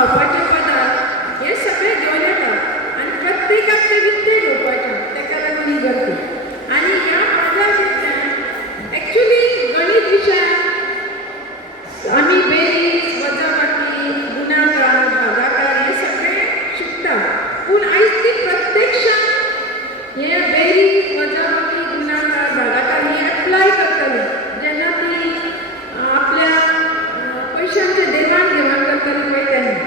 खावपाचे पदार्थ हे सगळे घेवन येतात आनी प्रत्येकाक ते विकते घेवपाचे ताका लागून ही गर्दी. आनी ह्या बाजार पेठेंत एक्चुली गणित विशयान आमी बेरीज वजाबाकी गुणाकार भागाकार हे सगळे शिकता, पूण आयज ती प्रत्यक्षान हे बेरीज वजाबाकी गुणाकार भागाकार हे एप्लाय करतली जेन्ना ती आपल्या पैशांचे देवाण घेवाण करतली पळय तेन्ना.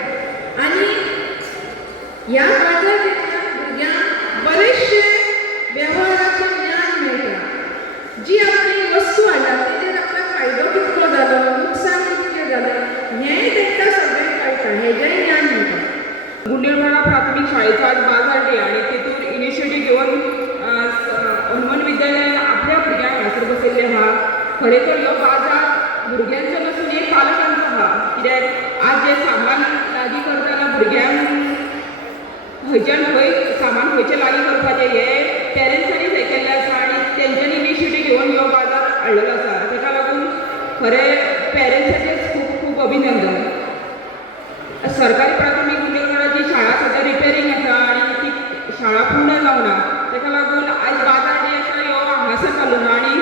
आनी ह्या बाजार पेठेंत भुरग्यांक बरेचशे वेव्हाराचें ज्ञान मेळटा. जी आपली वस्तू हाडटा तेजेर आपल्याक फायदो कितको जालो नुकसान कितकें जालें हेंय तांकां सगळें कळटा, हेजेंय ज्ञान मेळटा. गुंडेलवाडा प्राथमीक शाळेचो आज बाजार डे आणि तेतून इनिशिएटीव घेवन हनुमान विद्यालयान आपल्या भुरग्यांक हांगासर बसयल्ले आहा. खरें तर हो बाजार भुरग्यांचो नसून एक पालकांचो आहा, कित्याक आज जे सामान लागी करतना भुरग्यांक खंयच्यान खंय सामान खंयचें लागी करपाचें हें पेरंट्सांनी हें केल्लें आसा आनी तेंच्यांनी इनिशिएटीव घेवन हो बाजार हाडलेलो आसा. ताका लागून खरें पेरंट्साचें खूब खूब अभिनंदन. सरकारी प्राथमीक गुंडेलवाडाची शाळा सद्या रिपेरींग आसा आनी ती शाळा पूर्ण जावना, ताका लागून आयज बाजार डे आसा ह्यो हांगासर घालून. आनी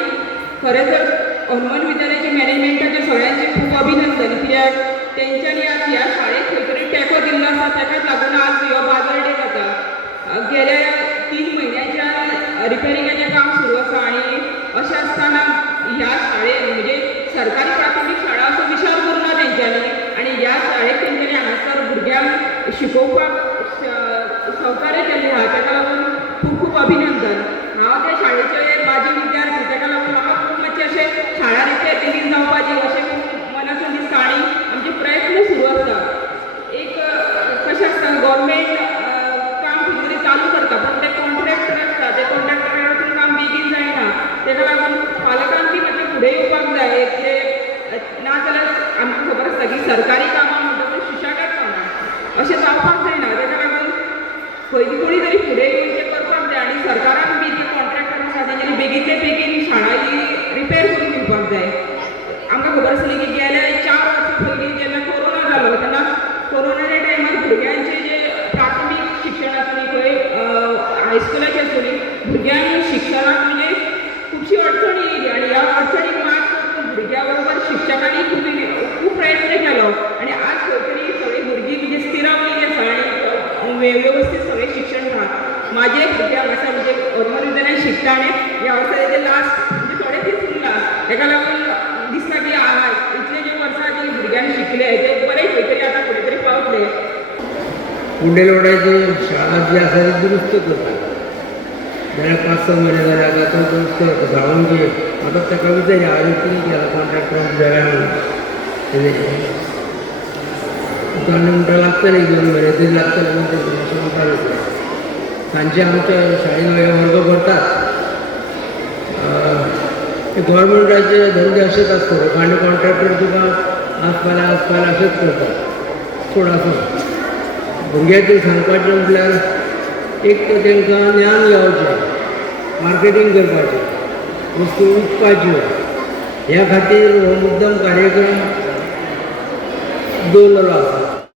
खरें तर हनुमान विद्यालयाचे मॅनेजमेंटाचे सगळ्यांचे खूब अभिनंदन, कित्याक तेंच्यांनी आज ह्या शाळेक खंय तरी तेंको दिल्लो आसा, ताकाच लागून आज हो बाजार डे जाता. गेल्या 3 म्हयन्याच्या रिपेरींगाचें काम सुरू आसा आनी अशें आसतना ह्या शाळेक म्हणजे सरकारी प्राथमीक शाळा असो विचार करूना तेंच्यांनी आनी ह्या शाळेक तेंच्यांनी हांगासर भुरग्यांक शिकोवपाक सहकार्य केल्लें आहा, ताका लागून खूब खूब अभिनंदन. हांव त्या शाळेचे माजी विद्यार्थी, ताका लागून म्हाका खूब मातशें अशें शाळा रिपेर बेगीन जावपाची अशें खूब मनासून दिसता आनी आमचे प्रयत्न सुरू आसता. एक कशें आसता गव्हर्मेंट काम खंय तरी चालू करता पूण ते कॉन्ट्रॅक्टर आसता, ते कॉन्ट्रॅक्टरा वरवीं काम बेगीन जायना, ताका लागून पालकांक बी मातशें फुडें येवपाक जाय. ते नाजाल्यार आमकां खबर आसता की सरकारी कामां म्हणटकच सुशेगाद कामां अशें जावपाक जायना. ताका लागून खंय कोणी तरी फुडें येवन तें करपाक जाय आनी सरकारान बी जे कॉन्ट्रॅक्टर आसा तेंच्यांनी बेगींतले बेगीन शाळा ही रिपेर करून दिवपाक जाय. आमकां खबर आसली की गेल्या 4 वर्सां पयलीं जेन्ना कोरोना जालो तेन्ना कोरोनाच्या टायमार भुरग्यांचे जे प्राथमीक शिक्षण आसली खंय हायस्कुलाची आसतली भुरग्यांक शिक्षणाक म्हणजे खुबशी अडचणी येयली आनी ह्या अडचणीक मात करून भुरग्यां बरोबर शिक्षकांनी खूब प्रयत्न केलो आनी आज खंय तरी सगळीं भुरगीं म्हणजे स्थिरावलेलीं आसा आनी वेवस्थीत सगळें शिक्षण आहा. म्हाजे एक भुरगें हांगासर म्हणजे हनुमान विद्यालयान शिकता आनी ह्या वर्सा तेजे लास्ट म्हणजे थोडे दीस उरला, ताका लागून दिसता की इतले जे वर्सां जे भुरग्यांनी शिकले ते बरें खंय तरी आतां फुडें तरी पावतले. गुंडेलवाड्याची शाळा जी आसा ती दुरुस्त करता जाल्यार 5-6 म्हयने जाले आतां तो दुरुस्त करता जावन बी आतां ताका विचारया हांवें कितें केलां कॉन्ट्रॅक्टराक वेगळ्या म्हणून म्हणटा लागतले 2 म्हयने तरी लागतले म्हणटा अशें म्हणटाले. सांजचे आमच्या शाळेन हे वर्ग भरतात. गव्हर्मेंटाचे धंदे अशेच आसतात आनी कॉन्ट्रॅक्टर तुका आसपालें अशेंच करतात थोडासो. भुरग्यांक सांगपाचें म्हटल्यार एक तर तांकां ज्ञान घेवचें, मार्केटींग करपाचें, वस्तू विकपाच्यो, ह्या खातीर हो मुद्दम कार्यक्रम दवरलेलो आसा.